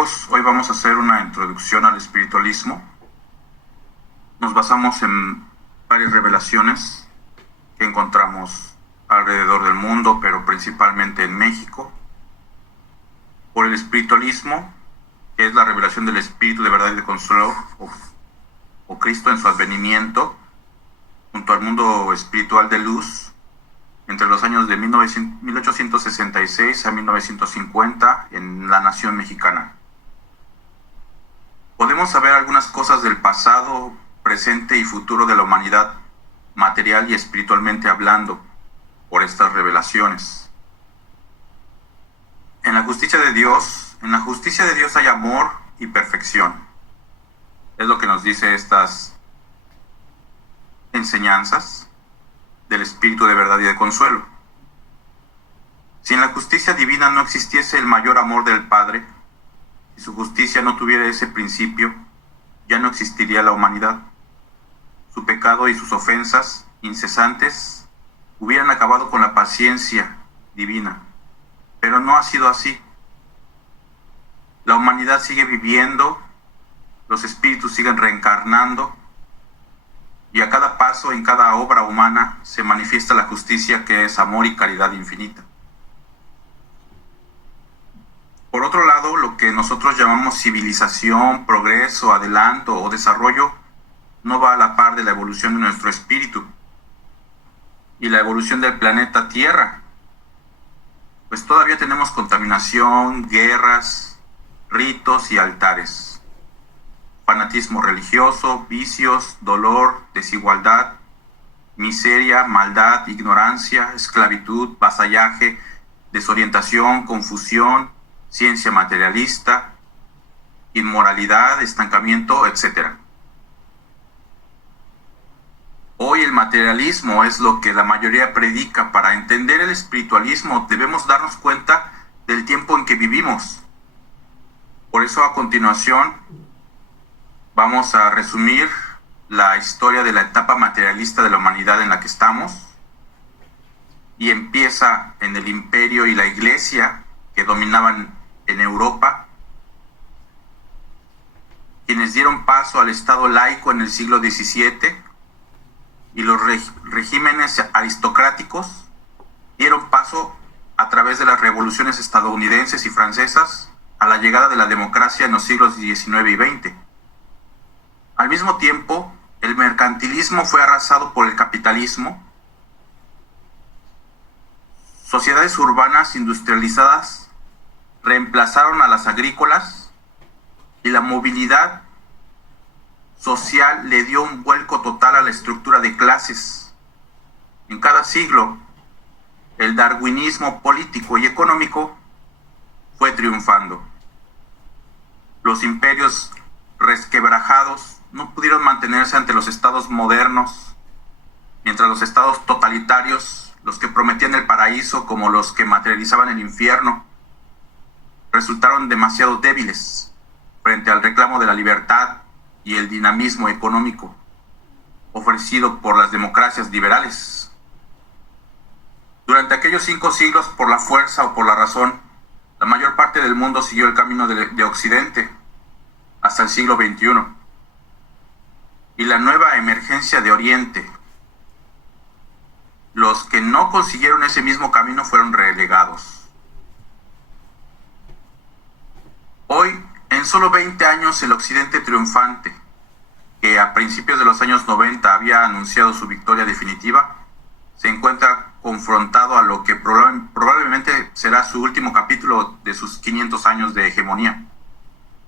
amigos, hoy vamos a hacer una introducción al espiritualismo. Nos basamos en varias revelaciones que encontramos alrededor del mundo, pero principalmente en México. Por el espiritualismo, que es la revelación del Espíritu de verdad y de consuelo, o Cristo en su advenimiento, junto al mundo espiritual de luz, entre los años de 1866 a 1950 en la nación mexicana. Podemos saber algunas cosas del pasado, presente y futuro de la humanidad, material y espiritualmente hablando, por estas revelaciones. En la justicia de Dios hay amor y perfección. Es lo que nos dice estas enseñanzas del Espíritu de verdad y de consuelo. Si en la justicia divina no existiese el mayor amor del Padre, si su justicia no tuviera ese principio, ya no existiría la humanidad. Su pecado y sus ofensas incesantes hubieran acabado con la paciencia divina, pero no ha sido así. La humanidad sigue viviendo, los espíritus siguen reencarnando, y a cada paso, en cada obra humana, se manifiesta la justicia, que es amor y caridad infinita. Por otro lado, lo que nosotros llamamos civilización, progreso, adelanto o desarrollo, no va a la par de la evolución de nuestro espíritu y la evolución del planeta Tierra. Pues todavía tenemos contaminación, guerras, ritos y altares. Fanatismo religioso, vicios, dolor, desigualdad, miseria, maldad, ignorancia, esclavitud, vasallaje, desorientación, confusión, ciencia materialista, inmoralidad, estancamiento, etc. Hoy el materialismo es lo que la mayoría predica. Para entender el espiritualismo debemos darnos cuenta del tiempo en que vivimos. Por eso, a continuación, vamos a resumir la historia de la etapa materialista de la humanidad en la que estamos, y empieza en el imperio y la iglesia que dominaban en Europa, quienes dieron paso al Estado laico en el siglo XVII, y los regímenes aristocráticos dieron paso a través de las revoluciones estadounidenses y francesas a la llegada de la democracia en los siglos XIX y XX. Al mismo tiempo, el mercantilismo fue arrasado por el capitalismo. Sociedades urbanas industrializadas reemplazaron a las agrícolas, y la movilidad social le dio un vuelco total a la estructura de clases. En cada siglo, el darwinismo político y económico fue triunfando. Los imperios resquebrajados no pudieron mantenerse ante los estados modernos, mientras los estados totalitarios, los que prometían el paraíso como los que materializaban el infierno, resultaron demasiado débiles frente al reclamo de la libertad y el dinamismo económico ofrecido por las democracias liberales. Durante aquellos 5 siglos, por la fuerza o por la razón, la mayor parte del mundo siguió el camino de Occidente hasta el siglo XXI. Y la nueva emergencia de Oriente. Los que no consiguieron ese mismo camino fueron relegados. Hoy, en solo 20 años, el Occidente triunfante, que a principios de los años 90 había anunciado su victoria definitiva, se encuentra confrontado a lo que probablemente será su último capítulo de sus 500 años de hegemonía.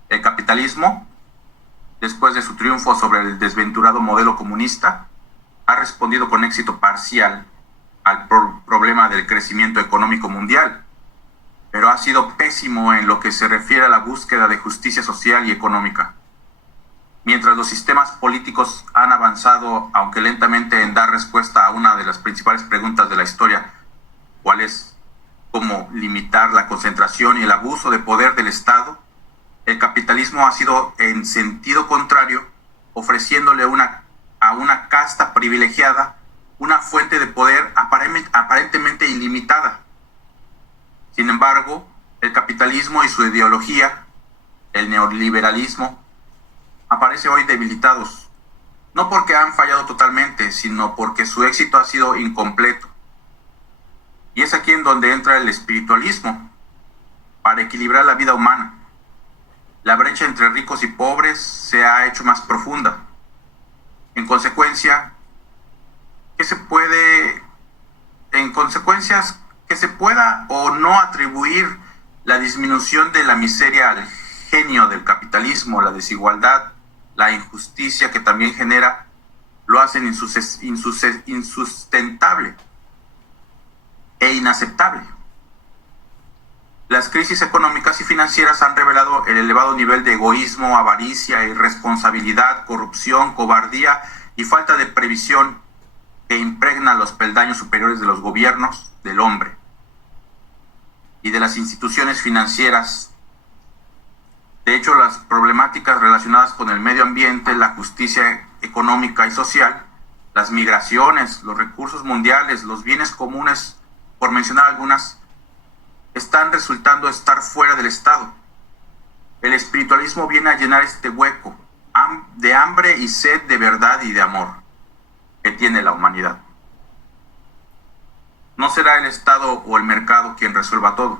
El capitalismo, después de su triunfo sobre el desventurado modelo comunista, ha respondido con éxito parcial al problema del crecimiento económico mundial, pero ha sido pésimo en lo que se refiere a la búsqueda de justicia social y económica. Mientras los sistemas políticos han avanzado, aunque lentamente, en dar respuesta a una de las principales preguntas de la historia, ¿cuál es? ¿Cómo limitar la concentración y el abuso de poder del Estado? El capitalismo ha sido, en sentido contrario, ofreciéndole a una casta privilegiada una fuente de poder aparentemente ilimitada. Sin embargo, el capitalismo y su ideología el neoliberalismo, aparece hoy debilitados, no porque han fallado totalmente, sino porque su éxito ha sido incompleto. Y es aquí en donde entra el espiritualismo, para equilibrar la vida humana. La brecha entre ricos y pobres se ha hecho más profunda. En consecuencias, que se pueda o no atribuir la disminución de la miseria al genio del capitalismo, la desigualdad, la injusticia que también genera, lo hacen insustentable e inaceptable. Las crisis económicas y financieras han revelado el elevado nivel de egoísmo, avaricia, irresponsabilidad, corrupción, cobardía y falta de previsión que impregna los peldaños superiores de los gobiernos del hombre y de las instituciones financieras. De hecho, las problemáticas relacionadas con el medio ambiente, la justicia económica y social, las migraciones, los recursos mundiales, los bienes comunes, por mencionar algunas, están resultando estar fuera del Estado. El espiritualismo viene a llenar este hueco de hambre y sed de verdad y de amor que tiene la humanidad. No será el Estado o el mercado quien resuelva todo.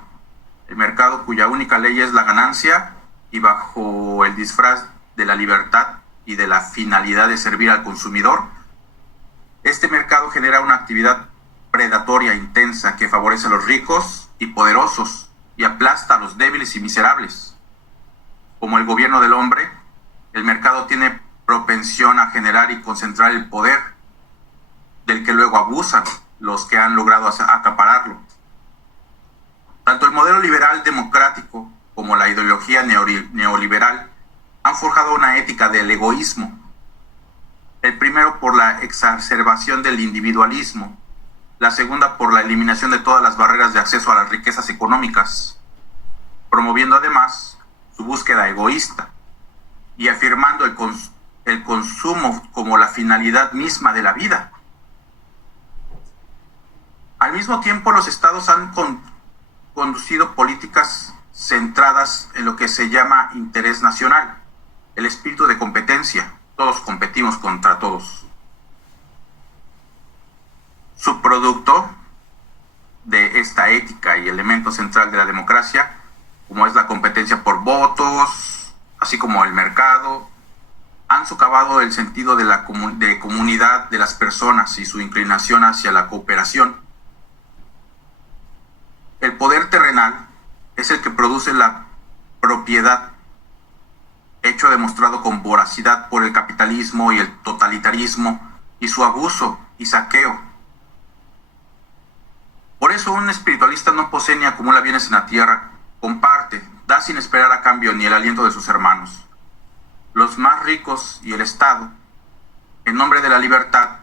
El mercado, cuya única ley es la ganancia, y bajo el disfraz de la libertad y de la finalidad de servir al consumidor, este mercado genera una actividad predatoria intensa que favorece a los ricos y poderosos y aplasta a los débiles y miserables. Como el gobierno del hombre, el mercado tiene propensión a generar y concentrar el poder, del que luego abusan los que han logrado acapararlo. Tanto el modelo liberal democrático como la ideología neoliberal han forjado una ética del egoísmo. El primero por la exacerbación del individualismo, la segunda por la eliminación de todas las barreras de acceso a las riquezas económicas, promoviendo además su búsqueda egoísta y afirmando el consumo como la finalidad misma de la vida. Al mismo tiempo, los estados han conducido políticas centradas en lo que se llama interés nacional, el espíritu de competencia. Todos competimos contra todos. Subproducto de esta ética y elemento central de la democracia, como es la competencia por votos, así como el mercado, han socavado el sentido de comunidad de las personas y su inclinación hacia la cooperación. El poder terrenal es el que produce la propiedad, hecho demostrado con voracidad por el capitalismo y el totalitarismo y su abuso y saqueo. Por eso un espiritualista no posee ni acumula bienes en la tierra, comparte, da sin esperar a cambio ni el aliento de sus hermanos. Los más ricos y el Estado, en nombre de la libertad,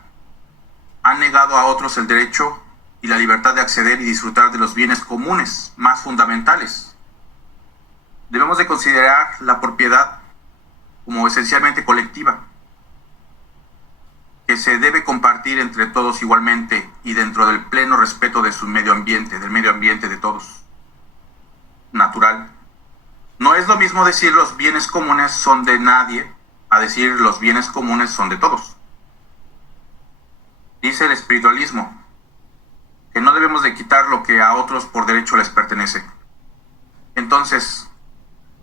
han negado a otros el derecho y la libertad de acceder y disfrutar de los bienes comunes más fundamentales. Debemos de considerar la propiedad como esencialmente colectiva, que se debe compartir entre todos igualmente y dentro del pleno respeto de su medio ambiente, del medio ambiente de todos, natural. No es lo mismo decir los bienes comunes son de nadie a decir los bienes comunes son de todos. Dice el espiritualismo que no debemos de quitar lo que a otros por derecho les pertenece. Entonces,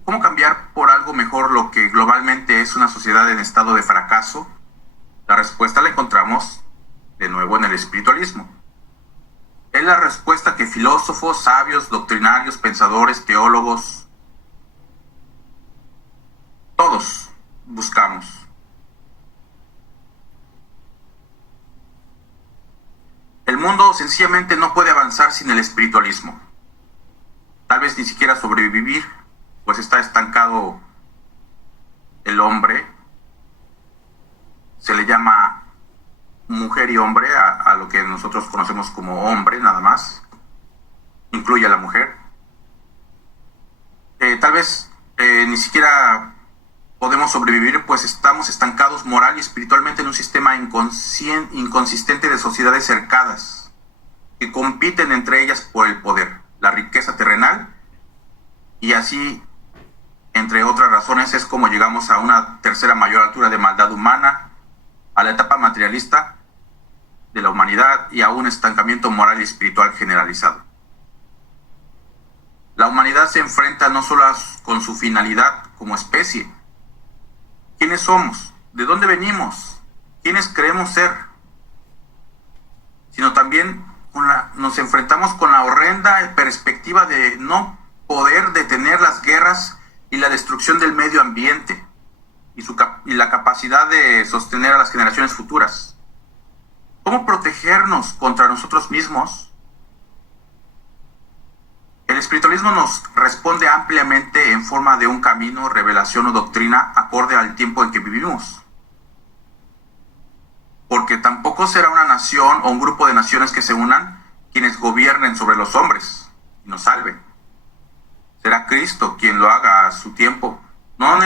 ¿cómo cambiar por algo mejor lo que globalmente es una sociedad en estado de fracaso? La respuesta la encontramos de nuevo en el espiritualismo. Es la respuesta que filósofos, sabios, doctrinarios, pensadores, teólogos, todos buscamos. El mundo sencillamente no puede avanzar sin el espiritualismo. Tal vez ni siquiera sobrevivir, pues está estancado el hombre. Se le llama mujer y hombre a lo que nosotros conocemos como hombre, nada más. Incluye a la mujer. Tal vez ni siquiera podemos sobrevivir, pues estamos estancados moral y espiritualmente en un sistema inconsistente de sociedades cercadas que compiten entre ellas por el poder, la riqueza terrenal y así entre otras razones, es como llegamos a una tercera mayor altura de maldad humana, a la etapa materialista de la humanidad y a un estancamiento moral y espiritual generalizado. La humanidad se enfrenta no solo con su finalidad como especie. ¿Quiénes somos? ¿De dónde venimos? ¿Quiénes creemos ser? Sino también nos enfrentamos con la horrenda perspectiva de no poder detener las guerras y la destrucción del medio ambiente y la capacidad de sostener a las generaciones futuras. ¿Cómo protegernos contra nosotros mismos? El espiritualismo nos responde ampliamente en forma de un camino, revelación o doctrina acorde al tiempo en que vivimos. Porque tampoco será una nación o un grupo de naciones que se unan quienes gobiernen sobre los hombres y nos salven. Será Cristo quien lo haga a su tiempo. No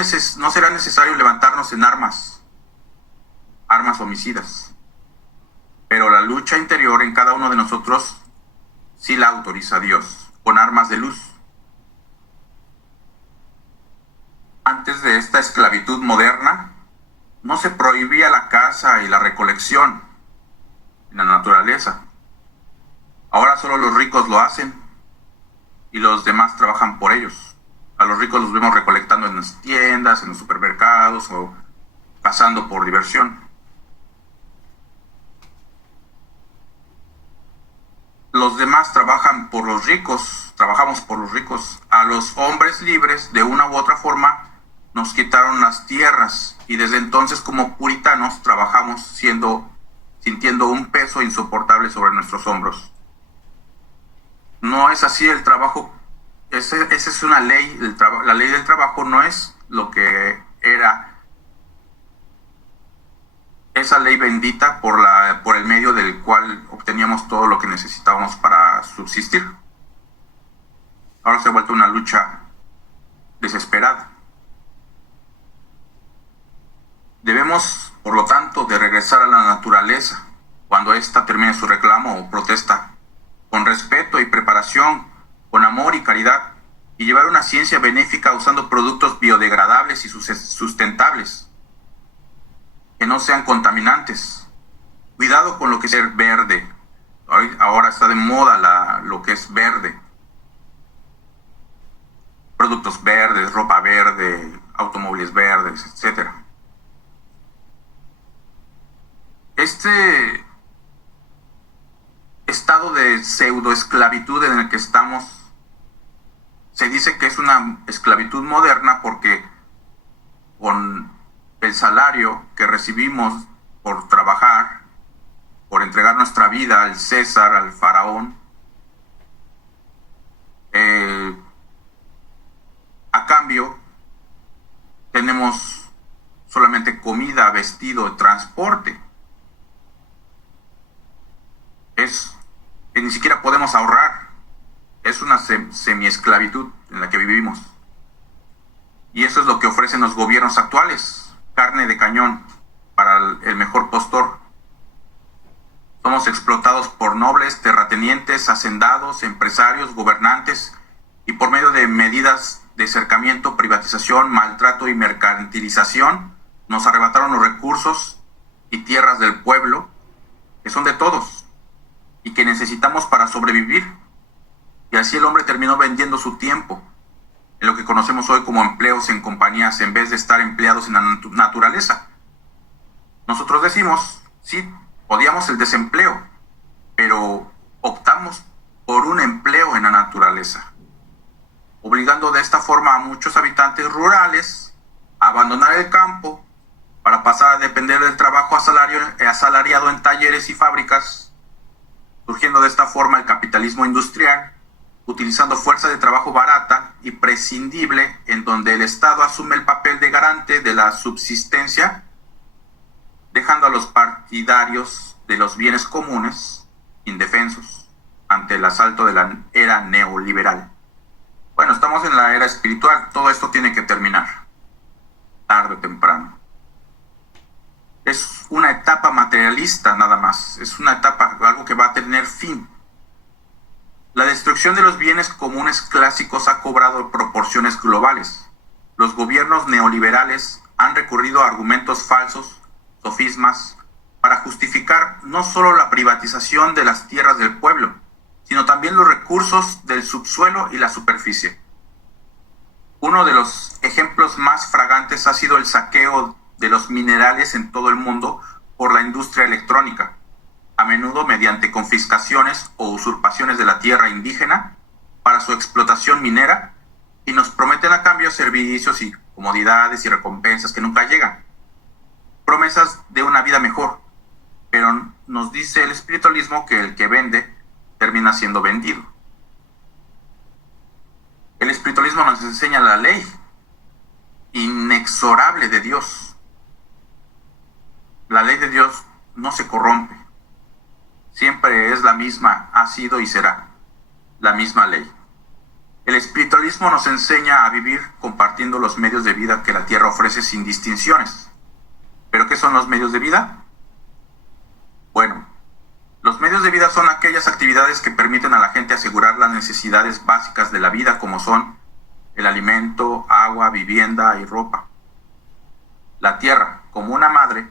será necesario levantarnos en armas homicidas. Pero la lucha interior en cada uno de nosotros sí la autoriza Dios, con armas de luz. Antes de esta esclavitud moderna, no se prohibía la caza y la recolección en la naturaleza. Ahora solo los ricos lo hacen y los demás trabajan por ellos. A los ricos los vemos recolectando en las tiendas, en los supermercados o cazando por diversión. Los demás trabajan por los ricos, trabajamos por los ricos. A los hombres libres, de una u otra forma, nos quitaron las tierras y desde entonces como puritanos trabajamos sintiendo un peso insoportable sobre nuestros hombros. No es así el trabajo, esa es una ley, la ley del trabajo no es lo que era esa ley bendita por el medio del cual obteníamos todo lo que necesitábamos para subsistir. Ahora se ha vuelto una lucha desesperada. Debemos, por lo tanto, de regresar a la naturaleza cuando ésta termine su reclamo o protesta, con respeto y preparación, con amor y caridad, y llevar una ciencia benéfica usando productos biodegradables y sustentables, que no sean contaminantes. Cuidado con lo que es ser verde. Ahora está de moda lo que es verde. Productos verdes, ropa verde, automóviles verdes, etc. Este estado de pseudoesclavitud en el que estamos, se dice que es una esclavitud moderna porque con el salario que recibimos por trabajar, por entregar nuestra vida al César, al faraón, a cambio tenemos solamente comida, vestido, transporte. Es que ni siquiera podemos ahorrar. Es una semiesclavitud en la que vivimos. Y eso es lo que ofrecen los gobiernos actuales. Carne de cañón para el mejor postor. Somos explotados por nobles, terratenientes, hacendados, empresarios, gobernantes, y por medio de medidas de cercamiento, privatización, maltrato y mercantilización, nos arrebataron los recursos y tierras del pueblo, que son de todos, y que necesitamos para sobrevivir. Y así el hombre terminó vendiendo su tiempo en lo que conocemos hoy como empleos en compañías, en vez de estar empleados en la naturaleza. Nosotros decimos, sí, odiamos el desempleo, pero optamos por un empleo en la naturaleza, obligando de esta forma a muchos habitantes rurales a abandonar el campo para pasar a depender del trabajo asalariado en talleres y fábricas, surgiendo de esta forma el capitalismo industrial, utilizando fuerza de trabajo barata y prescindible, en donde el Estado asume el papel de garante de la subsistencia, dejando a los partidarios de los bienes comunes indefensos ante el asalto de la era neoliberal. Bueno, estamos en la era espiritual, todo esto tiene que terminar, tarde o temprano. Es una etapa materialista nada más, es una etapa, algo que va a tener fin. La destrucción de los bienes comunes clásicos ha cobrado proporciones globales. los gobiernos neoliberales han recurrido a argumentos falsos, sofismas, para justificar no solo la privatización de las tierras del pueblo, sino también los recursos del subsuelo y la superficie. Uno de los ejemplos más fragantes ha sido el saqueo de los minerales en todo el mundo por la industria electrónica, a menudo mediante confiscaciones o usurpaciones de la tierra indígena para su explotación minera, y nos prometen a cambio servicios y comodidades y recompensas que nunca llegan. Promesas de una vida mejor, pero nos dice el espiritualismo que el que vende termina siendo vendido. El espiritualismo nos enseña la ley inexorable de Dios. La ley de Dios no se corrompe. Siempre es la misma, ha sido y será la misma ley. El espiritualismo nos enseña a vivir compartiendo los medios de vida que la tierra ofrece sin distinciones. ¿Pero qué son los medios de vida? Bueno, los medios de vida son aquellas actividades que permiten a la gente asegurar las necesidades básicas de la vida, como son el alimento, agua, vivienda y ropa. La tierra, como una madre,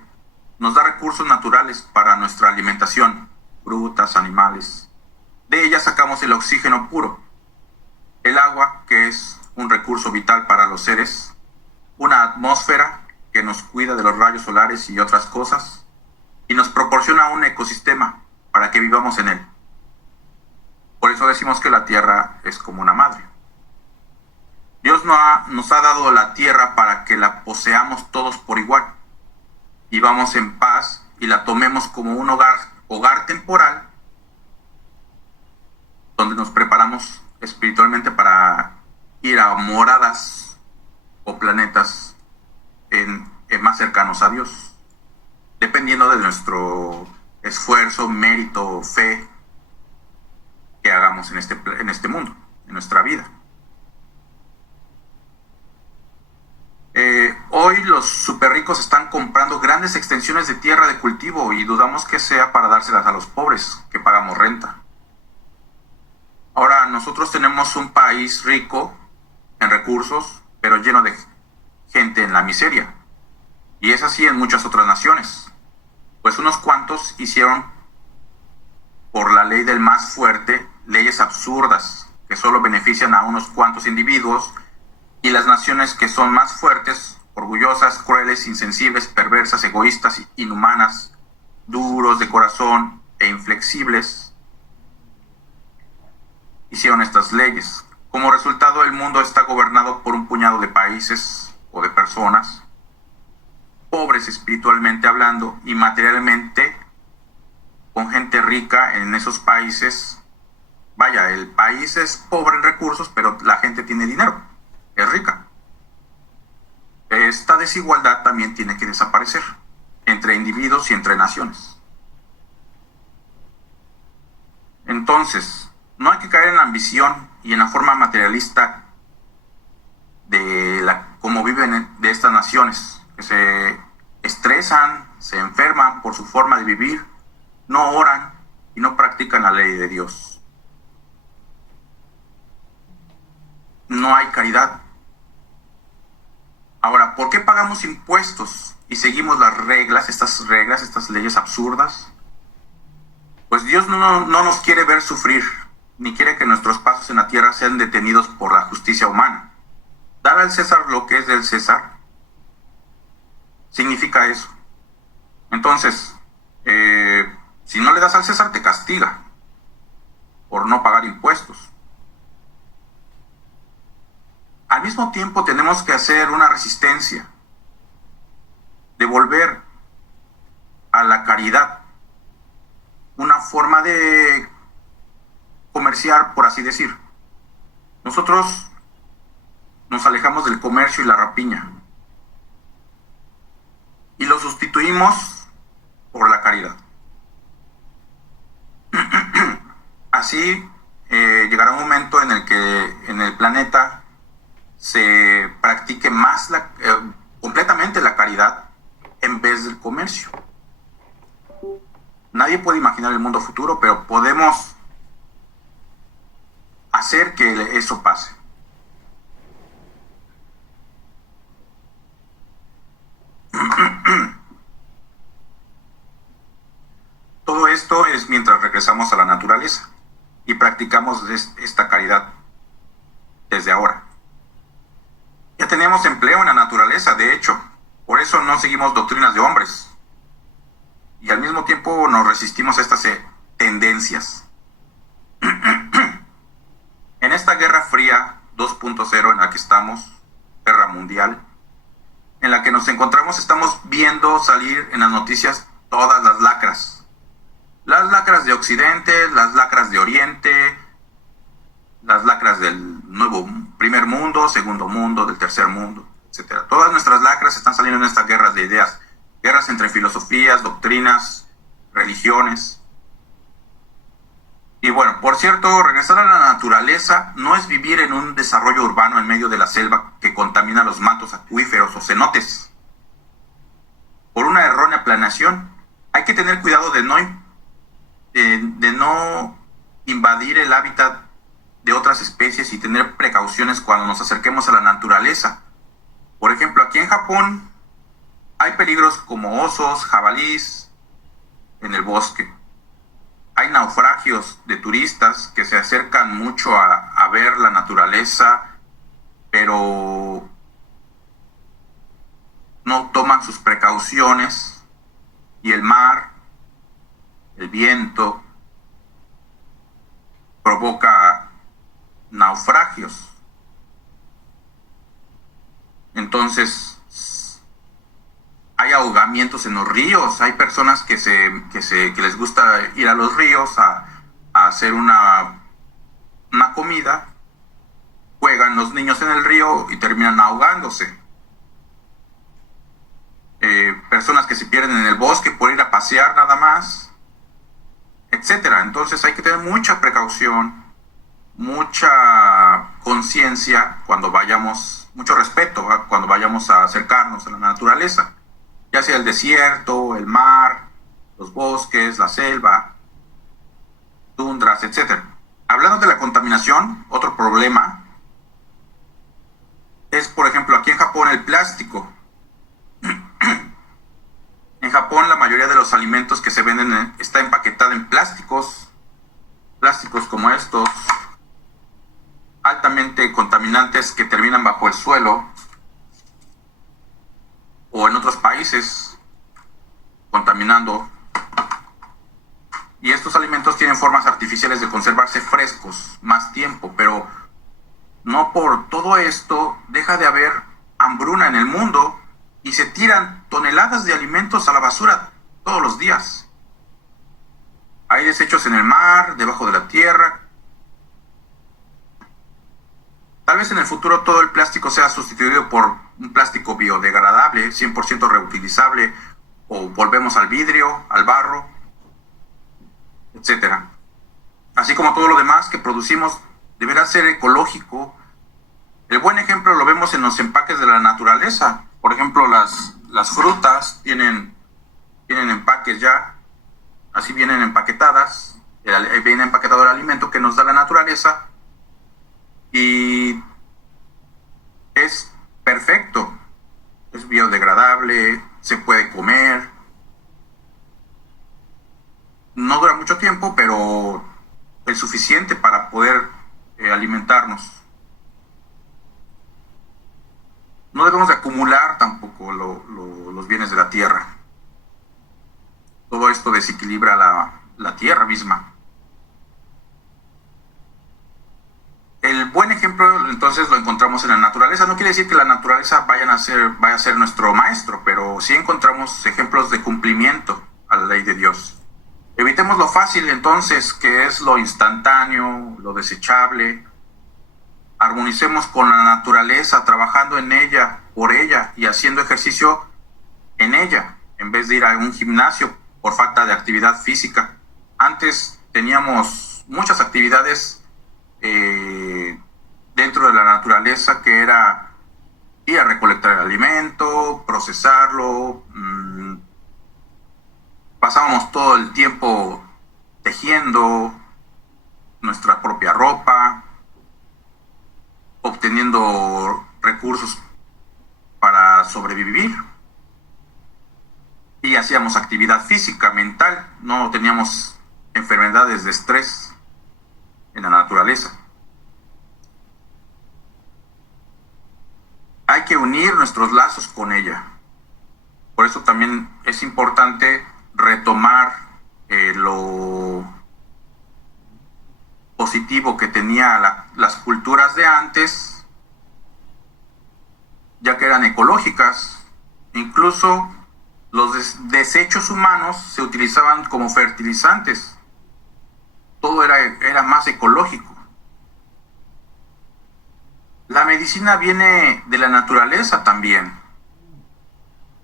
nos da recursos naturales para nuestra alimentación, frutas, animales. De ella sacamos el oxígeno puro, el agua, que es un recurso vital para los seres, una atmósfera que nos cuida de los rayos solares y otras cosas, y nos proporciona un ecosistema para que vivamos en él. Por eso decimos que la tierra es como una madre. Dios nos ha dado la tierra para que la poseamos todos por igual, vivamos en paz y la tomemos como un hogar temporal, donde nos preparamos espiritualmente para ir a moradas o planetas más cercanos a Dios, dependiendo de nuestro esfuerzo, mérito, fe que hagamos en este mundo, en nuestra vida. Hoy los super ricos están comprando grandes extensiones de tierra de cultivo y dudamos que sea para dárselas a los pobres que pagamos renta. Ahora, nosotros tenemos un país rico en recursos, pero lleno de gente en la miseria. Y es así en muchas otras naciones. Pues unos cuantos hicieron, por la ley del más fuerte, leyes absurdas que solo benefician a unos cuantos individuos, y las naciones que son más fuertes, orgullosas, crueles, insensibles, perversas, egoístas, inhumanas, duros de corazón e inflexibles, hicieron estas leyes. Como resultado, el mundo está gobernado por un puñado de países o de personas, pobres espiritualmente hablando y materialmente, con gente rica en esos países. Vaya, el país es pobre en recursos, pero la gente tiene dinero, es rica. Esta desigualdad también tiene que desaparecer entre individuos y entre naciones. Entonces, no hay que caer en la ambición y en la forma materialista de cómo viven de estas naciones, que se estresan, se enferman por su forma de vivir, no oran y no practican la ley de Dios. No hay caridad. Ahora, ¿por qué pagamos impuestos y seguimos las reglas, estas leyes absurdas? Pues Dios no nos quiere ver sufrir, ni quiere que nuestros pasos en la tierra sean detenidos por la justicia humana. Dar al César lo que es del César significa eso. Entonces, si no le das al César, te castiga por no pagar impuestos. Al mismo tiempo tenemos que hacer una resistencia de volver a la caridad, una forma de comerciar, por así decir. Nosotros nos alejamos del comercio y la rapiña y lo sustituimos por la caridad. Así llegará un momento en el que en el planeta se practique más completamente la caridad en vez del comercio. Nadie puede imaginar el mundo futuro, pero podemos hacer que eso pase. regresamos a la naturaleza y practicamos esta caridad desde ahora. Ya teníamos empleo en la naturaleza, de hecho, por eso no seguimos doctrinas de hombres y al mismo tiempo nos resistimos a estas tendencias. En esta Guerra Fría 2.0 en la que estamos, guerra mundial, en la que nos encontramos, estamos viendo salir en las noticias todas las lacras. Las lacras de Occidente, las lacras de Oriente, las lacras del nuevo primer mundo, segundo mundo, del tercer mundo, etc. Todas nuestras lacras están saliendo en estas guerras de ideas, guerras entre filosofías, doctrinas, religiones. Y bueno, por cierto, regresar a la naturaleza no es vivir en un desarrollo urbano en medio de la selva que contamina los mantos acuíferos o cenotes. Por una errónea planeación, hay que tener cuidado de no invadir el hábitat de otras especies y tener precauciones cuando nos acerquemos a la naturaleza. Por ejemplo, aquí en Japón hay peligros como osos, jabalíes en el bosque. Hay naufragios de turistas que se acercan mucho a ver la naturaleza, pero no toman sus precauciones y el mar, el viento, provoca naufragios. Entonces, hay ahogamientos en los ríos, hay personas que les gusta ir a los ríos a hacer una comida, juegan los niños en el río y terminan ahogándose. Personas que se pierden en el bosque por ir a pasear nada más, etcétera. Entonces hay que tener mucha precaución, mucha conciencia cuando vayamos, mucho respeto cuando vayamos a acercarnos a la naturaleza, ya sea el desierto, el mar, los bosques, la selva, tundras, etc. Hablando de la contaminación, otro problema es, por ejemplo, aquí en Japón el plástico. En Japón la mayoría de los alimentos que se venden está empaquetada en plásticos como estos, altamente contaminantes que terminan bajo el suelo o en otros países contaminando. Y estos alimentos tienen formas artificiales de conservarse frescos más tiempo, pero no por todo esto deja de haber hambruna en el mundo y se tiran toneladas de alimentos a la basura todos los días. Hay desechos en el mar, debajo de la tierra. Tal vez en el futuro todo el plástico sea sustituido por un plástico biodegradable, 100% reutilizable, o volvemos al vidrio, al barro, etc. Así como todo lo demás que producimos deberá ser ecológico. El buen ejemplo lo vemos en los empaques de la naturaleza. Por ejemplo, las frutas tienen empaques ya, así vienen empaquetadas, viene empaquetado el alimento que nos da la naturaleza y es perfecto, es biodegradable, se puede comer, no dura mucho tiempo, pero es suficiente para poder alimentarnos. No debemos de acumular tampoco los bienes de la tierra. Todo esto desequilibra la tierra misma. El buen ejemplo entonces lo encontramos en la naturaleza. No quiere decir que la naturaleza vaya a ser nuestro maestro, pero sí encontramos ejemplos de cumplimiento a la ley de Dios. Evitemos lo fácil entonces, que es lo instantáneo, lo desechable. Armonicemos con la naturaleza, trabajando en ella, por ella y haciendo ejercicio en ella, en vez de ir a un gimnasio por falta de actividad física. Antes teníamos muchas actividades dentro de la naturaleza, que era ir a recolectar el alimento, procesarlo. Pasábamos todo el tiempo tejiendo nuestra propia ropa, obteniendo recursos para sobrevivir, y hacíamos actividad física, mental. No teníamos enfermedades de estrés en la naturaleza. Hay que unir nuestros lazos con ella. Por eso también es importante retomar lo positivo que tenía las culturas de antes, ya que eran ecológicas. Incluso los desechos humanos se utilizaban como fertilizantes. Todo era más ecológico. La medicina viene de la naturaleza también.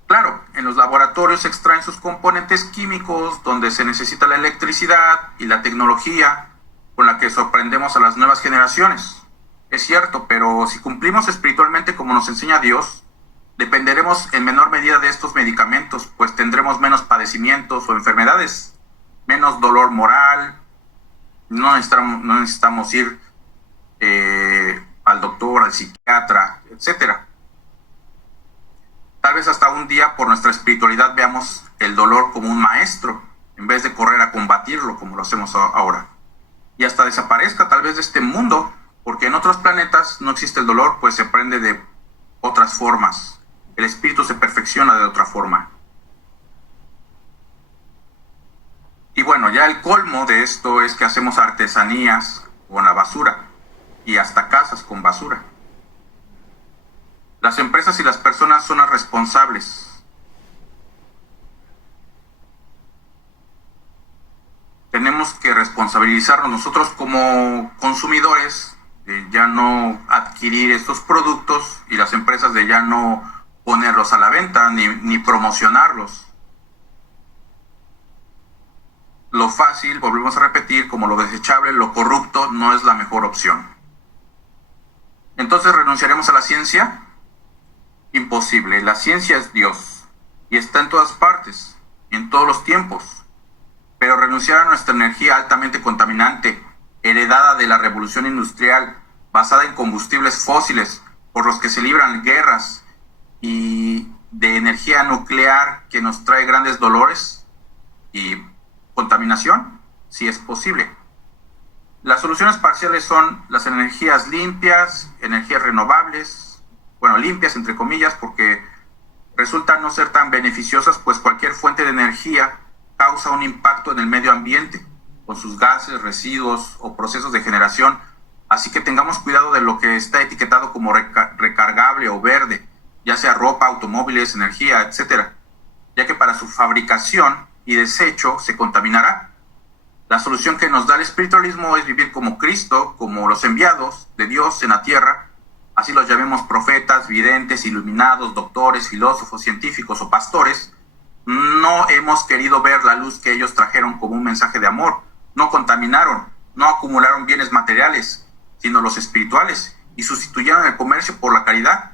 Claro, en los laboratorios se extraen sus componentes químicos, donde se necesita la electricidad y la tecnología con la que sorprendemos a las nuevas generaciones. Es cierto, pero si cumplimos espiritualmente como nos enseña Dios, dependeremos en menor medida de estos medicamentos, pues tendremos menos padecimientos o enfermedades, menos dolor moral, no necesitamos ir al doctor, al psiquiatra, etcétera. Tal vez hasta un día por nuestra espiritualidad veamos el dolor como un maestro, en vez de correr a combatirlo como lo hacemos ahora. Y hasta desaparezca tal vez de este mundo, porque en otros planetas no existe el dolor, pues se aprende de otras formas. El espíritu se perfecciona de otra forma. Y bueno, ya el colmo de esto es que hacemos artesanías con la basura y hasta casas con basura. Las empresas y las personas son las responsables. Tenemos que responsabilizarnos nosotros como consumidores de ya no adquirir estos productos y las empresas de ya no ponerlos a la venta ni promocionarlos. Lo fácil, volvemos a repetir, como lo desechable, lo corrupto, no es la mejor opción. Entonces, ¿renunciaremos a la ciencia? Imposible. La ciencia es Dios y está en todas partes, en todos los tiempos. Pero renunciar a nuestra energía altamente contaminante, heredada de la revolución industrial, basada en combustibles fósiles, por los que se libran guerras, y de energía nuclear que nos trae grandes dolores y contaminación, sí es posible. Las soluciones parciales son las energías limpias, energías renovables, bueno, limpias entre comillas, porque resultan no ser tan beneficiosas, pues cualquier fuente de energía causa un impacto en el medio ambiente, con sus gases, residuos o procesos de generación, así que tengamos cuidado de lo que está etiquetado como recargable o verde, ya sea ropa, automóviles, energía, etcétera, ya que para su fabricación y desecho se contaminará. La solución que nos da el espiritualismo es vivir como Cristo, como los enviados de Dios en la tierra, así los llamemos profetas, videntes, iluminados, doctores, filósofos, científicos o pastores. No hemos querido ver la luz que ellos trajeron como un mensaje de amor. No contaminaron, no acumularon bienes materiales, sino los espirituales, y sustituyeron el comercio por la caridad.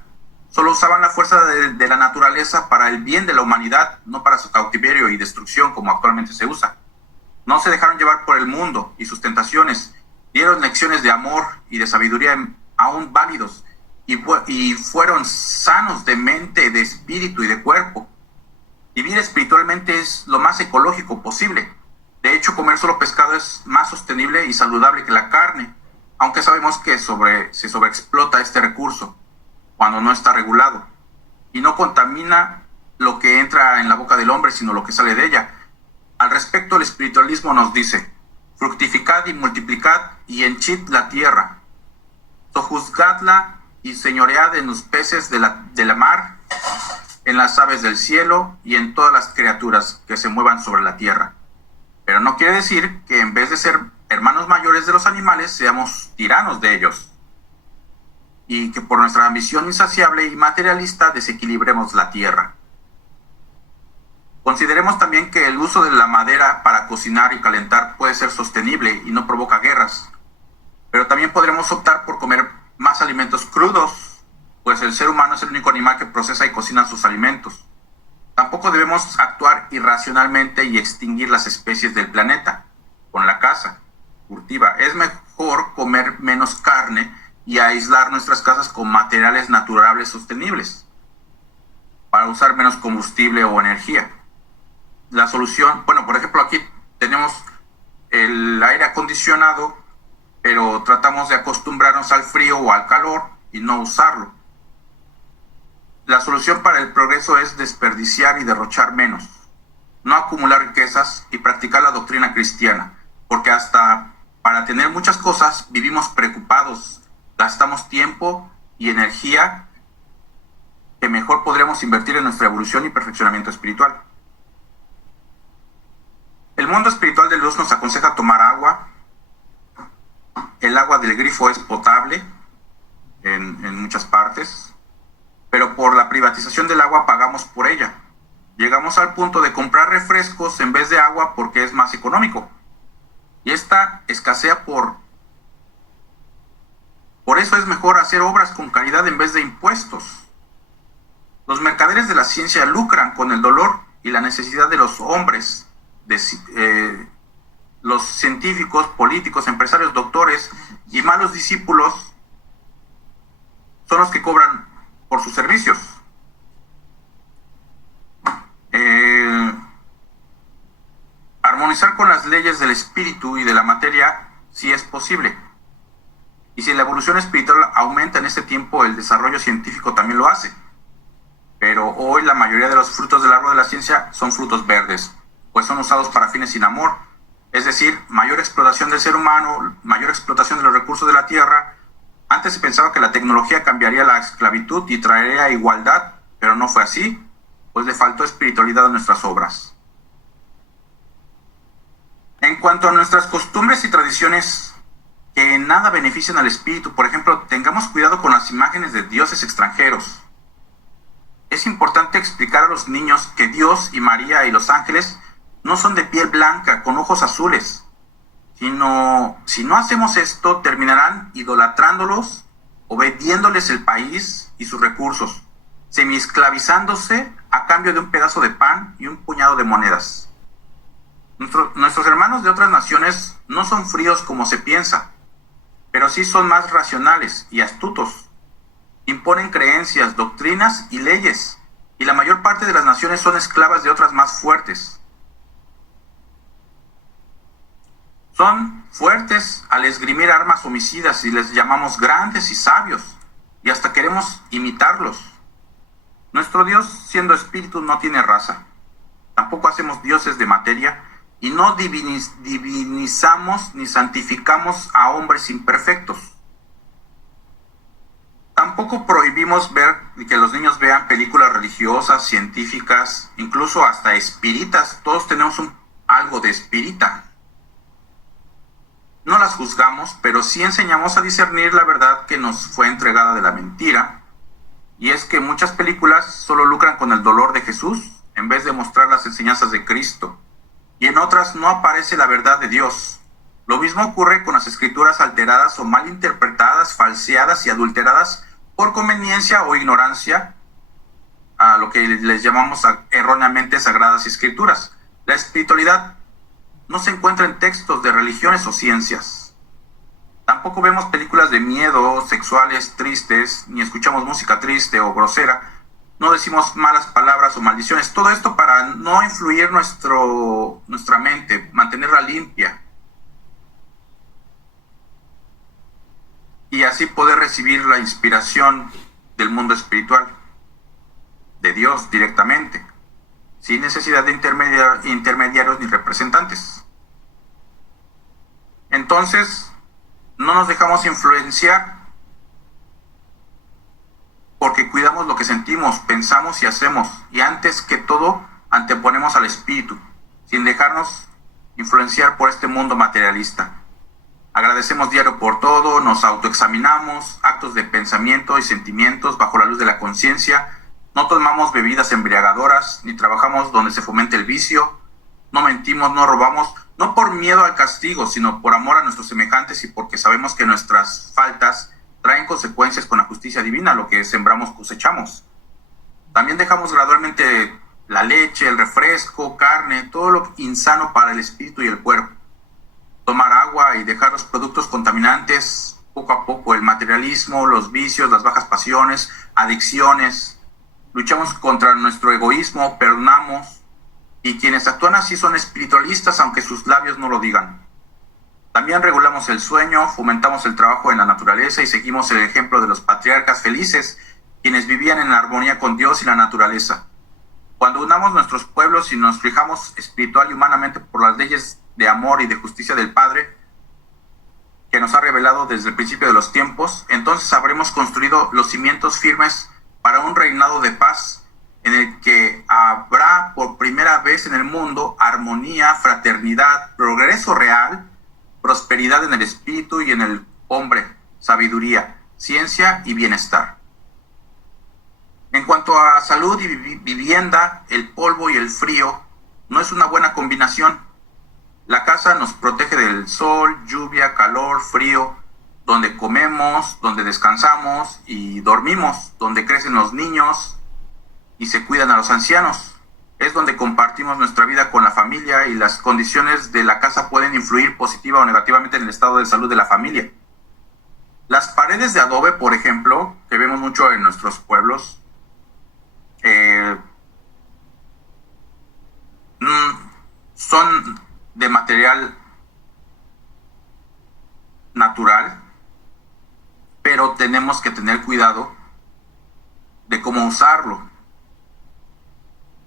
Solo usaban la fuerza de la naturaleza para el bien de la humanidad, no para su cautiverio y destrucción como actualmente se usa. No se dejaron llevar por el mundo y sus tentaciones. Dieron lecciones de amor y de sabiduría aún válidos, y fueron sanos de mente, de espíritu y de cuerpo. Vivir espiritualmente es lo más ecológico posible. De hecho, comer solo pescado es más sostenible y saludable que la carne, aunque sabemos que se sobreexplota este recurso cuando no está regulado, y no contamina lo que entra en la boca del hombre, sino lo que sale de ella. Al respecto, el espiritualismo nos dice: fructificad y multiplicad y henchid la tierra, sojuzgadla y señoread en los peces de la mar, en las aves del cielo y en todas las criaturas que se muevan sobre la tierra. Pero no quiere decir que en vez de ser hermanos mayores de los animales, seamos tiranos de ellos, y que por nuestra ambición insaciable y materialista desequilibremos la tierra. Consideremos también que el uso de la madera para cocinar y calentar puede ser sostenible y no provoca guerras, pero también podremos optar por comer más alimentos crudos, pues el ser humano es el único animal que procesa y cocina sus alimentos. Tampoco debemos actuar irracionalmente y extinguir las especies del planeta con la caza furtiva. Es mejor comer menos carne y aislar nuestras casas con materiales naturales sostenibles para usar menos combustible o energía. La solución, bueno, por ejemplo, aquí tenemos el aire acondicionado, pero tratamos de acostumbrarnos al frío o al calor y no usarlo. La solución para el progreso es desperdiciar y derrochar menos, no acumular riquezas y practicar la doctrina cristiana, porque hasta para tener muchas cosas vivimos preocupados, gastamos tiempo y energía que mejor podríamos invertir en nuestra evolución y perfeccionamiento espiritual. El mundo espiritual de luz nos aconseja tomar agua. El agua del grifo es potable en muchas partes, pero por la privatización del agua pagamos por ella. Llegamos al punto de comprar refrescos en vez de agua porque es más económico. Y esta escasea por eso es mejor hacer obras con caridad en vez de impuestos. Los mercaderes de la ciencia lucran con el dolor y la necesidad de los hombres, los científicos, políticos, empresarios, doctores y malos discípulos son los que cobran por sus servicios. Armonizar con las leyes del espíritu y de la materia sí es posible. Y si la evolución espiritual aumenta en este tiempo, el desarrollo científico también lo hace. Pero hoy la mayoría de los frutos del árbol de la ciencia son frutos verdes, pues son usados para fines sin amor. Es decir, mayor explotación del ser humano, mayor explotación de los recursos de la tierra. Antes se pensaba que la tecnología cambiaría la esclavitud y traería igualdad, pero no fue así, pues le faltó espiritualidad a nuestras obras. En cuanto a nuestras costumbres y tradiciones que en nada benefician al espíritu, por ejemplo, tengamos cuidado con las imágenes de dioses extranjeros. Es importante explicar a los niños que Dios y María y los ángeles no son de piel blanca, con ojos azules, sino, si no hacemos esto, terminarán idolatrándolos o vendiéndoles el país y sus recursos, semi-esclavizándose a cambio de un pedazo de pan y un puñado de monedas. Nuestros hermanos de otras naciones no son fríos como se piensa, pero sí son más racionales y astutos. Imponen creencias, doctrinas y leyes, y la mayor parte de las naciones son esclavas de otras más fuertes. Son fuertes al esgrimir armas homicidas y les llamamos grandes y sabios, y hasta queremos imitarlos. Nuestro Dios, siendo espíritu, no tiene raza. Tampoco hacemos dioses de materia, y no divinizamos ni santificamos a hombres imperfectos. Tampoco prohibimos que los niños vean películas religiosas, científicas, incluso hasta espíritas. Todos tenemos algo de espírita. No las juzgamos, pero sí enseñamos a discernir la verdad que nos fue entregada de la mentira. Y es que muchas películas solo lucran con el dolor de Jesús en vez de mostrar las enseñanzas de Cristo. Y en otras no aparece la verdad de Dios. Lo mismo ocurre con las escrituras alteradas o mal interpretadas, falseadas y adulteradas por conveniencia o ignorancia, a lo que les llamamos erróneamente sagradas escrituras. La espiritualidad no se encuentra en textos de religiones o ciencias. Tampoco vemos películas de miedo, sexuales, tristes, ni escuchamos música triste o grosera. No decimos malas palabras o maldiciones. Todo esto para no influir nuestra mente, mantenerla limpia. Y así poder recibir la inspiración del mundo espiritual, de Dios directamente, sin necesidad de intermediarios ni representantes. Entonces, no nos dejamos influenciar porque cuidamos lo que sentimos, pensamos y hacemos, y antes que todo anteponemos al espíritu, sin dejarnos influenciar por este mundo materialista. Agradecemos diario por todo, nos autoexaminamos, actos de pensamiento y sentimientos bajo la luz de la conciencia, no tomamos bebidas embriagadoras, ni trabajamos donde se fomente el vicio, no mentimos, no robamos, no por miedo al castigo, sino por amor a nuestros semejantes y porque sabemos que nuestras faltas traen consecuencias con la justicia divina. Lo que sembramos cosechamos. También dejamos gradualmente la leche, el refresco, carne, todo lo insano para el espíritu y el cuerpo. Tomar agua y dejar los productos contaminantes poco a poco, el materialismo, los vicios, las bajas pasiones, adicciones. Luchamos contra nuestro egoísmo, perdonamos, y quienes actúan así son espiritualistas, aunque sus labios no lo digan. También regulamos el sueño, fomentamos el trabajo en la naturaleza y seguimos el ejemplo de los patriarcas felices, quienes vivían en armonía con Dios y la naturaleza. Cuando unamos nuestros pueblos y nos fijamos espiritual y humanamente por las leyes de amor y de justicia del Padre, que nos ha revelado desde el principio de los tiempos, entonces habremos construido los cimientos firmes para un reinado de paz en el que habrá por primera vez en el mundo armonía, fraternidad, progreso real, prosperidad en el espíritu y en el hombre, sabiduría, ciencia y bienestar. En cuanto a salud y vivienda, el polvo y el frío no es una buena combinación. La casa nos protege del sol, lluvia, calor, frío, donde comemos, donde descansamos y dormimos, donde crecen los niños y se cuidan a los ancianos. Es donde compartimos nuestra vida con la familia y las condiciones de la casa pueden influir positiva o negativamente en el estado de salud de la familia. Las paredes de adobe, por ejemplo, que vemos mucho en nuestros pueblos, son de material natural, pero tenemos que tener cuidado de cómo usarlo.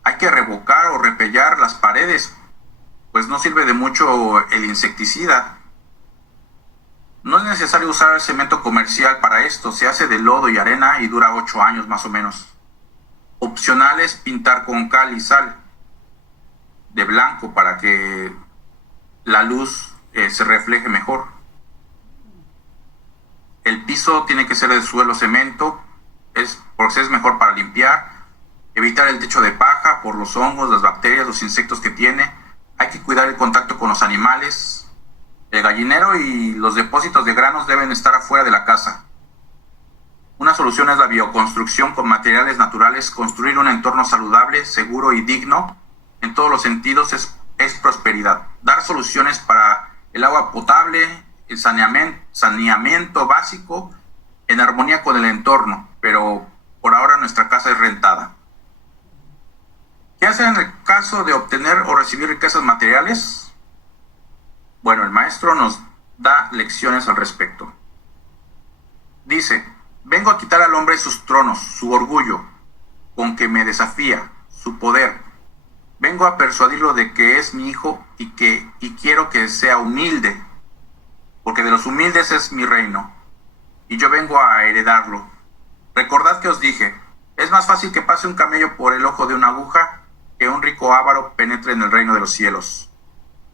Hay que revocar o repellar las paredes, pues no sirve de mucho el insecticida. No es necesario usar cemento comercial para esto, se hace de lodo y arena y dura 8 años más o menos. Opcional es pintar con cal y sal de blanco para que la luz se refleje mejor. El piso tiene que ser de suelo cemento, porque es mejor para limpiar. Evitar el techo de paja por los hongos, las bacterias, los insectos que tiene. Hay que cuidar el contacto con los animales. El gallinero y los depósitos de granos deben estar afuera de la casa. Una solución es la bioconstrucción con materiales naturales. Construir un entorno saludable, seguro y digno en todos los sentidos es prosperidad. Dar soluciones para el agua potable, el saneamiento básico en armonía con el entorno, pero por ahora nuestra casa es rentada. ¿Qué hacer en el caso de obtener o recibir riquezas materiales? Bueno, el maestro nos da lecciones al respecto. Dice: vengo a quitar al hombre sus tronos, su orgullo, con que me desafía, su poder. Vengo a persuadirlo de que es mi hijo y quiero que sea humilde, porque de los humildes es mi reino, y yo vengo a heredarlo. Recordad que os dije, es más fácil que pase un camello por el ojo de una aguja que un rico avaro penetre en el reino de los cielos.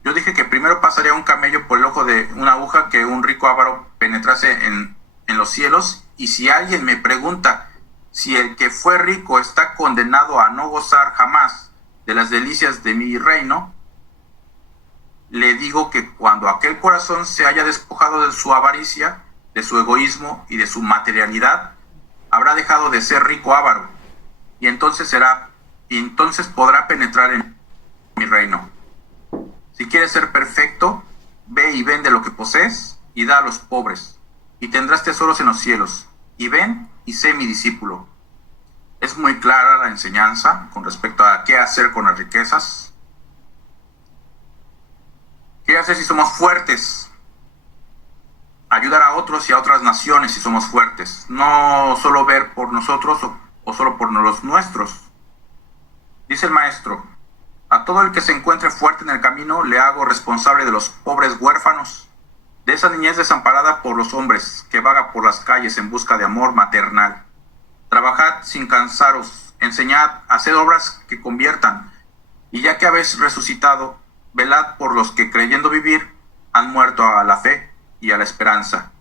Yo dije que primero pasaría un camello por el ojo de una aguja que un rico avaro penetrase en los cielos, y si alguien me pregunta si el que fue rico está condenado a no gozar jamás de las delicias de mi reino, le digo que cuando aquel corazón se haya despojado de su avaricia, de su egoísmo y de su materialidad, habrá dejado de ser rico avaro, y entonces podrá penetrar en mi reino. Si quieres ser perfecto, ve y vende lo que posees y da a los pobres, y tendrás tesoros en los cielos. Y ven y sé mi discípulo. Es muy clara la enseñanza con respecto a qué hacer con las riquezas. ¿Qué hacer si somos fuertes? Ayudar a otros y a otras naciones si somos fuertes. No solo ver por nosotros o solo por los nuestros. Dice el maestro: a todo el que se encuentre fuerte en el camino le hago responsable de los pobres huérfanos, de esa niñez desamparada por los hombres que vaga por las calles en busca de amor maternal. Trabajad sin cansaros, enseñad, haced obras que conviertan, y ya que habéis resucitado, velad por los que creyendo vivir han muerto a la fe y a la esperanza.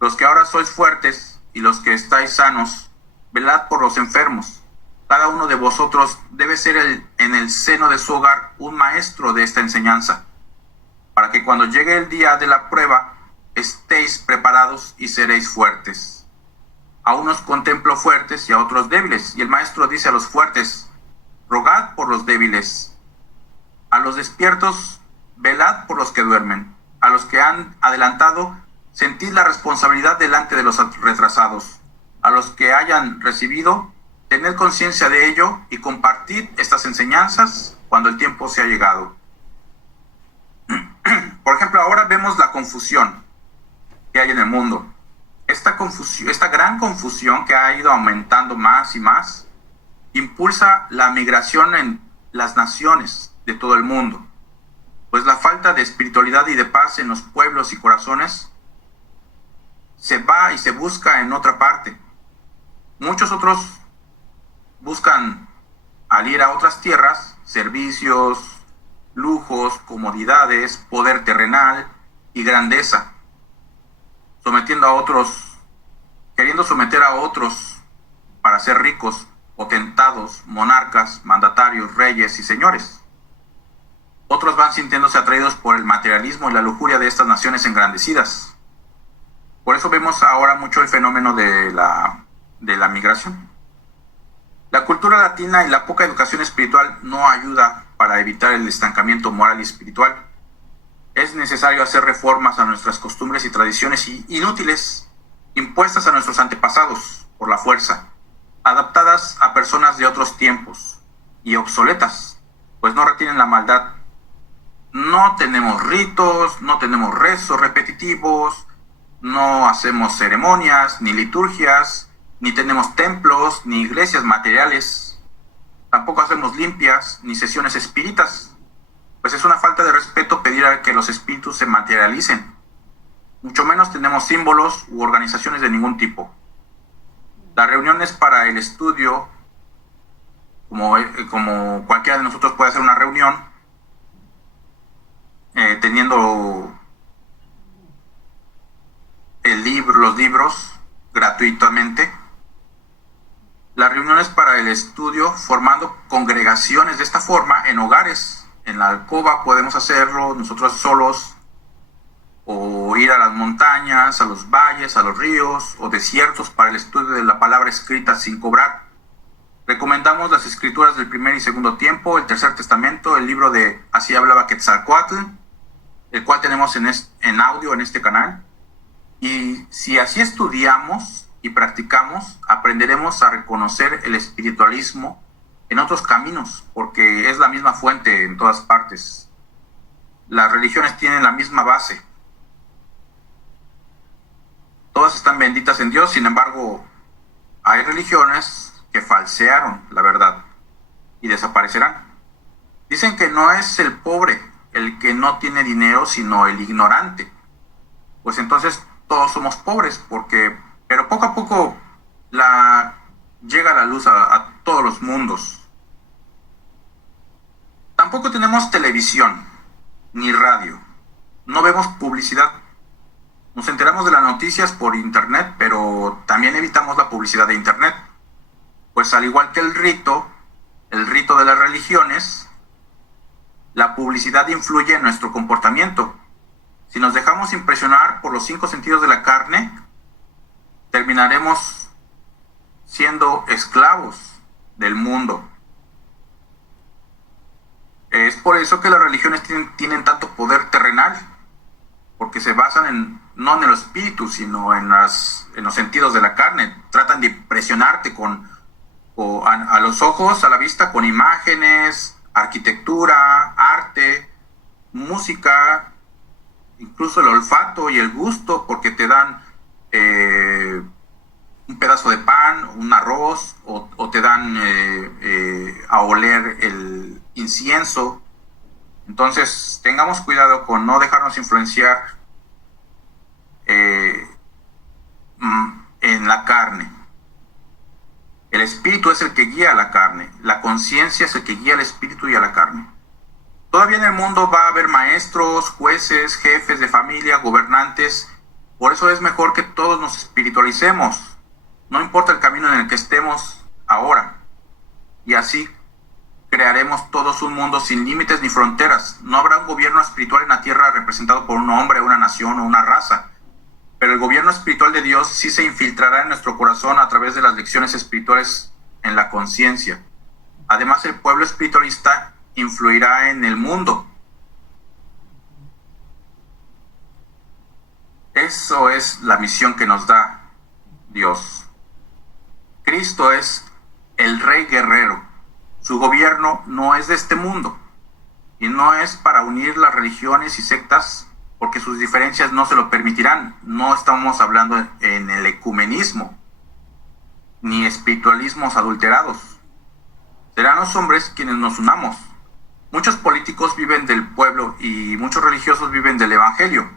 Los que ahora sois fuertes y los que estáis sanos, velad por los enfermos. Cada uno de vosotros debe ser en el seno de su hogar un maestro de esta enseñanza, para que cuando llegue el día de la prueba estéis preparados y seréis fuertes. A unos contemplo fuertes y a otros débiles, y el maestro dice a los fuertes: rogad por los débiles. A los despiertos, velad por los que duermen. A los que han adelantado, sentid la responsabilidad delante de los retrasados. A los que hayan recibido, tened conciencia de ello y compartid estas enseñanzas cuando el tiempo se ha llegado. Por ejemplo, ahora vemos la confusión que hay en el mundo. Esta gran confusión que ha ido aumentando más y más, impulsa la migración en las naciones de todo el mundo, pues la falta de espiritualidad y de paz en los pueblos y corazones se va y se busca en otra parte. Muchos otros buscan, al ir a otras tierras, servicios, lujos, comodidades, poder terrenal y grandeza, queriendo someter a otros para ser ricos, potentados, monarcas, mandatarios, reyes y señores. Otros van sintiéndose atraídos por el materialismo y la lujuria de estas naciones engrandecidas. Por eso vemos ahora mucho el fenómeno de la migración. La cultura latina y la poca educación espiritual no ayuda para evitar el estancamiento moral y espiritual. Es necesario hacer reformas a nuestras costumbres y tradiciones inútiles, impuestas a nuestros antepasados por la fuerza, adaptadas a personas de otros tiempos y obsoletas, pues no retienen la maldad. No tenemos ritos, no tenemos rezos repetitivos, no hacemos ceremonias, ni liturgias, ni tenemos templos, ni iglesias materiales. Tampoco hacemos limpias, ni sesiones espíritas, pues es una falta de respeto pedir a que los espíritus se materialicen. Mucho menos tenemos símbolos u organizaciones de ningún tipo. Las reuniones para el estudio, como cualquiera de nosotros puede hacer una reunión, teniendo los libros gratuitamente. Las reuniones para el estudio, formando congregaciones de esta forma en hogares. En la alcoba podemos hacerlo nosotros solos, o ir a las montañas, a los valles, a los ríos o desiertos para el estudio de la palabra escrita sin cobrar. Recomendamos las escrituras del primer y segundo tiempo, el tercer testamento, el libro de Así hablaba Quetzalcóatl, el cual tenemos en audio en este canal. Y si así estudiamos y practicamos, aprenderemos a reconocer el espiritualismo en otros caminos, porque es la misma fuente en todas partes. Las religiones tienen la misma base. Todas están benditas en Dios, sin embargo, hay religiones que falsearon la verdad y desaparecerán. Dicen que no es el pobre el que no tiene dinero, sino el ignorante. Pues entonces todos somos pobres, pero poco a poco llega la luz a todos los mundos. Tampoco tenemos televisión ni radio. No vemos publicidad. Nos enteramos de las noticias por internet, pero también evitamos la publicidad de internet. Pues al igual que el rito de las religiones, la publicidad influye en nuestro comportamiento. Si nos dejamos impresionar por los 5 sentidos de la carne, terminaremos siendo esclavos del mundo. Es por eso que las religiones tienen tanto poder terrenal, porque se basan no en el espíritu, sino en los sentidos de la carne. Tratan de impresionarte a los ojos, a la vista, con imágenes, arquitectura, arte, música, incluso el olfato y el gusto, porque te dan un pedazo de pan, un arroz, o te dan a oler el incienso. Entonces tengamos cuidado con no dejarnos influenciar en la carne. El espíritu es el que guía a la carne, la conciencia es el que guía al espíritu y a la carne. Todavía en el mundo va a haber maestros, jueces, jefes de familia, gobernantes. Por eso es mejor que todos nos espiritualicemos, no importa el camino en el que estemos ahora. Y así crearemos todos un mundo sin límites ni fronteras. No habrá un gobierno espiritual en la tierra representado por un hombre, una nación o una raza. Pero el gobierno espiritual de Dios sí se infiltrará en nuestro corazón a través de las lecciones espirituales en la conciencia. Además, el pueblo espiritualista influirá en el mundo. Eso es la misión que nos da Dios. Cristo es el Rey guerrero. Su gobierno no es de este mundo y no es para unir las religiones y sectas porque sus diferencias no se lo permitirán. No estamos hablando en el ecumenismo, ni espiritualismos adulterados. Serán los hombres quienes nos unamos. Muchos políticos viven del pueblo y muchos religiosos viven del evangelio.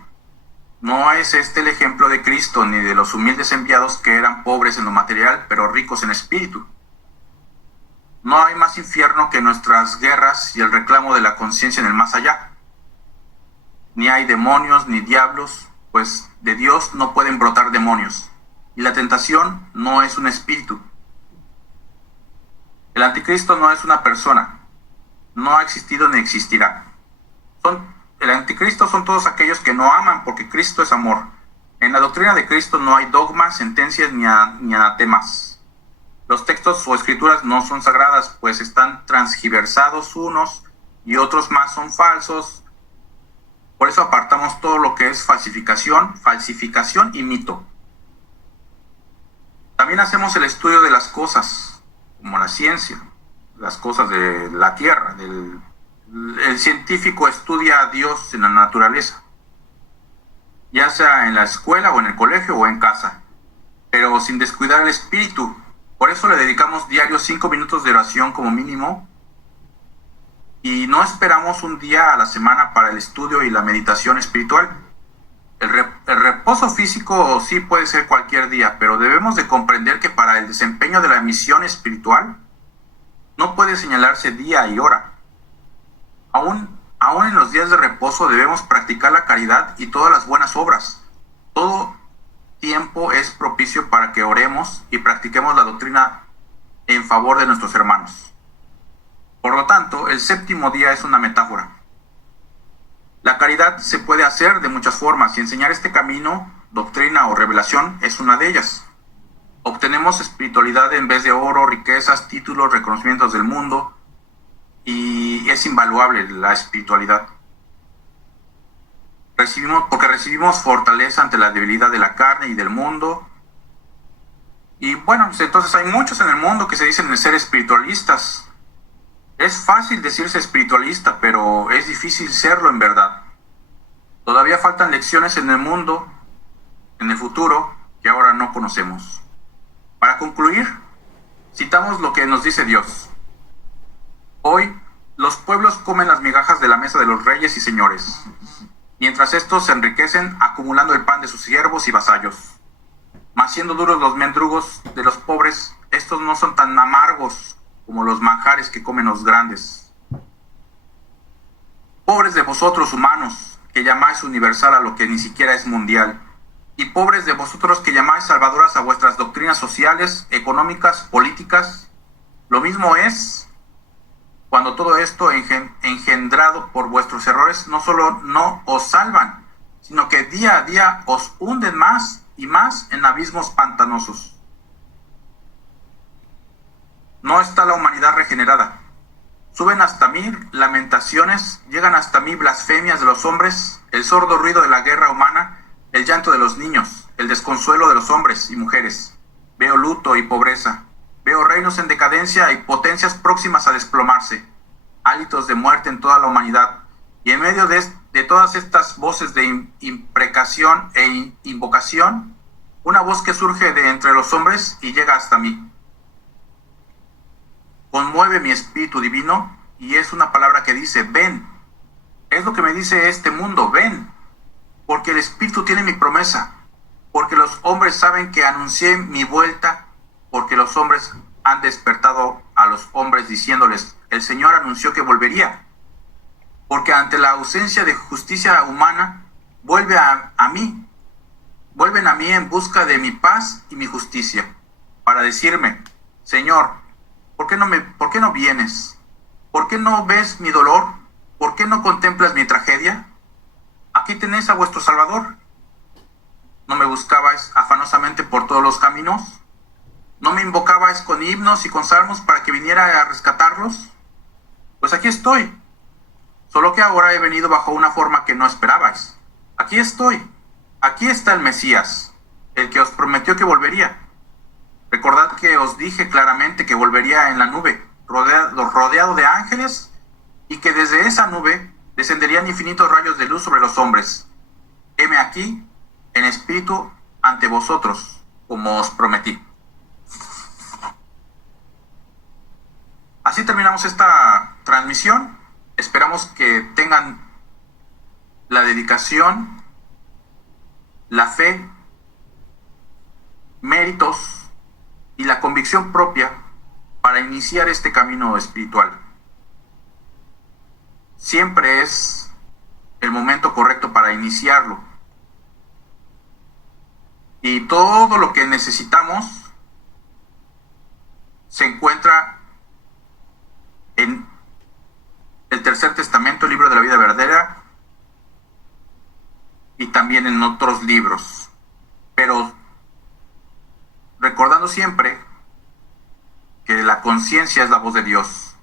No es este el ejemplo de Cristo ni de los humildes enviados que eran pobres en lo material, pero ricos en espíritu. No hay más infierno que nuestras guerras y el reclamo de la conciencia en el más allá. Ni hay demonios ni diablos, pues de Dios no pueden brotar demonios. Y la tentación no es un espíritu. El anticristo no es una persona. No ha existido ni existirá. El anticristo son todos aquellos que no aman, porque Cristo es amor. En la doctrina de Cristo no hay dogmas, sentencias ni anatemas. Los textos o escrituras no son sagradas, pues están transgiversados unos y otros más son falsos. Por eso apartamos todo lo que es falsificación y mito. También hacemos el estudio de las cosas, como la ciencia, las cosas de la tierra. El científico estudia a Dios en la naturaleza, ya sea en la escuela o en el colegio o en casa, pero sin descuidar el espíritu. Por eso le dedicamos diario 5 minutos de oración como mínimo, y no esperamos un día a la semana para el estudio y la meditación espiritual. El reposo físico sí puede ser cualquier día, pero debemos de comprender que para el desempeño de la misión espiritual no puede señalarse día y hora. Aún en los días de reposo debemos practicar la caridad y todas las buenas obras. Todo tiempo es propicio para que oremos y practiquemos la doctrina en favor de nuestros hermanos. Por lo tanto, el séptimo día es una metáfora. La caridad se puede hacer de muchas formas y enseñar este camino, doctrina o revelación es una de ellas. Obtenemos espiritualidad en vez de oro, riquezas, títulos, reconocimientos del mundo, y es invaluable la espiritualidad. Porque recibimos fortaleza ante la debilidad de la carne y del mundo. Y bueno, entonces hay muchos en el mundo que se dicen ser espiritualistas. Es fácil decirse espiritualista, pero es difícil serlo en verdad. Todavía faltan lecciones en el mundo, en el futuro, que ahora no conocemos. Para concluir, citamos lo que nos dice Dios. Hoy, los pueblos comen las migajas de la mesa de los reyes y señores, mientras estos se enriquecen acumulando el pan de sus siervos y vasallos. Mas siendo duros los mendrugos de los pobres, estos no son tan amargos como los manjares que comen los grandes. Pobres de vosotros, humanos, que llamáis universal a lo que ni siquiera es mundial, y pobres de vosotros que llamáis salvadoras a vuestras doctrinas sociales, económicas, políticas. Lo mismo es cuando todo esto engendrado por vuestros errores no solo no os salvan, sino que día a día os hunden más y más en abismos pantanosos. No está la humanidad regenerada. Suben hasta mí lamentaciones, llegan hasta mí blasfemias de los hombres, el sordo ruido de la guerra humana, el llanto de los niños, el desconsuelo de los hombres y mujeres. Veo luto y pobreza. Veo reinos en decadencia y potencias próximas a desplomarse, hálitos de muerte en toda la humanidad, y en medio de todas estas voces de imprecación e invocación, una voz que surge de entre los hombres y llega hasta mí. Conmueve mi espíritu divino y es una palabra que dice, ven. Es lo que me dice este mundo, ven, porque el espíritu tiene mi promesa, porque los hombres saben que anuncié mi vuelta, porque los hombres han despertado a los hombres diciéndoles, el Señor anunció que volvería. Porque ante la ausencia de justicia humana, vuelven a mí en busca de mi paz y mi justicia, para decirme, Señor, ¿por qué no vienes? ¿Por qué no ves mi dolor? ¿Por qué no contemplas mi tragedia? Aquí tenéis a vuestro Salvador. ¿No me buscabais afanosamente por todos los caminos? ¿No me invocabais con himnos y con salmos para que viniera a rescatarlos? Pues aquí estoy. Solo que ahora he venido bajo una forma que no esperabais. Aquí estoy. Aquí está el Mesías, el que os prometió que volvería. Recordad que os dije claramente que volvería en la nube, rodeado de ángeles, y que desde esa nube descenderían infinitos rayos de luz sobre los hombres, heme aquí en espíritu ante vosotros, como os prometí. Así terminamos esta transmisión. Esperamos que tengan la dedicación, la fe, méritos y la convicción propia para iniciar este camino espiritual. Siempre es el momento correcto para iniciarlo. Y todo lo que necesitamos se encuentra en el Tercer Testamento, el libro de la vida verdadera, y también en otros libros. Pero recordando siempre que la conciencia es la voz de Dios.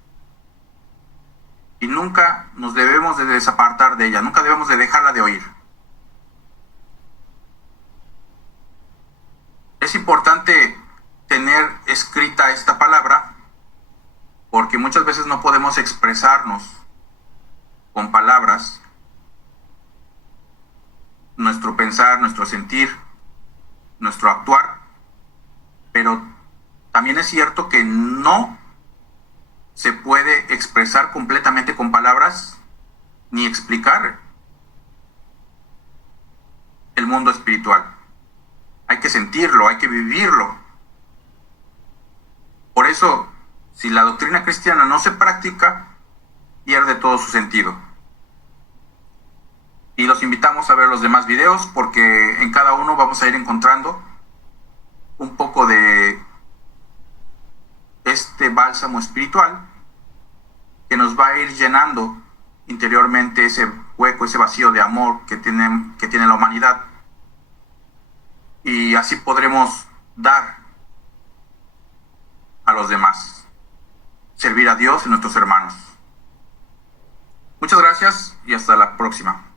Y nunca nos debemos de desapartar de ella, nunca debemos de dejarla de oír. Es importante tener escrita esta palabra porque muchas veces no podemos expresarnos con palabras nuestro pensar, nuestro sentir, nuestro actuar, pero también es cierto que no se puede expresar completamente con palabras ni explicar el mundo espiritual. Hay que sentirlo, hay que vivirlo. Por eso, si la doctrina cristiana no se practica, pierde todo su sentido. Y los invitamos a ver los demás videos porque en cada uno vamos a ir encontrando un poco de este bálsamo espiritual que nos va a ir llenando interiormente ese hueco, ese vacío de amor que tiene la humanidad. Y así podremos dar a los demás, servir a Dios y a nuestros hermanos. Muchas gracias y hasta la próxima.